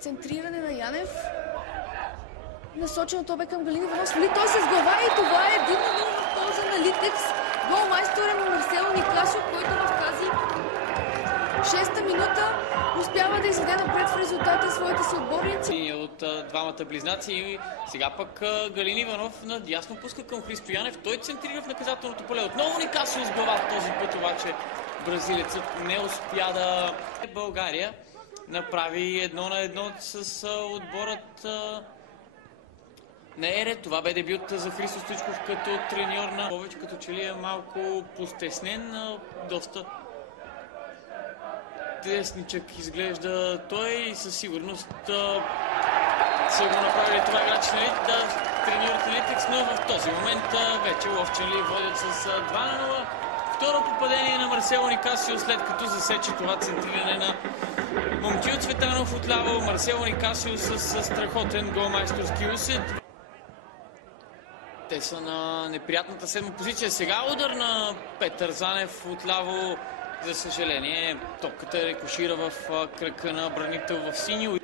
Центриране на Янев. Насоченото бе към Галин Иванов. Свали той с глава и това е 1-0 в полза на Литекс. Голмайстор е Марсело Никасио, който в тази 6-та минута успява да изведе напред в резултата своите съотборници. От двамата близнаци и сега пък Галин Иванов надясно пуска към Христо Янев. Той центрира в наказателното поле. Отново Никасио с глава, този път обаче бразилецът не успя да... България направи 1-1 с отборът на Ере. Това бе дебют за Христо Стоичков като треньор на повече, като че ли е малко постеснен, доста тесничък изглежда той и със сигурност са го направили това играчи на треньорите на Литекс, но в този момент вече ловчели водят с 2-0. Второ попадение на Марсело Никасио, след като засече това центриране на Момчил Цветанов отляво. Марсело Никасио с страхотен голмайсторски усет. Те са на неприятната седма позиция. Сега удар на Петър Занев отляво. За съжаление, топката рикошира в кръка на бранител в синьо.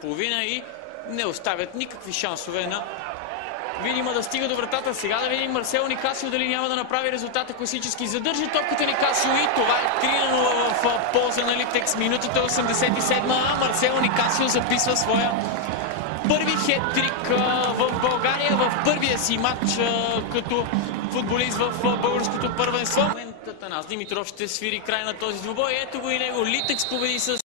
Половина и не оставят никакви шансове на Видима да стига до вратата. Сега да видим Марсело Никасио дали няма да направи резултата класически. Задържа топката Никасио и това е 3-0 в полза на Литекс. Минутата 87-ма. Марсело Никасио записва своя първи хет-трик в България в първия си матч като футболист в българското първенство. В момента Танас Димитров ще свири край на този двубой. Ето го и него. Литекс победи с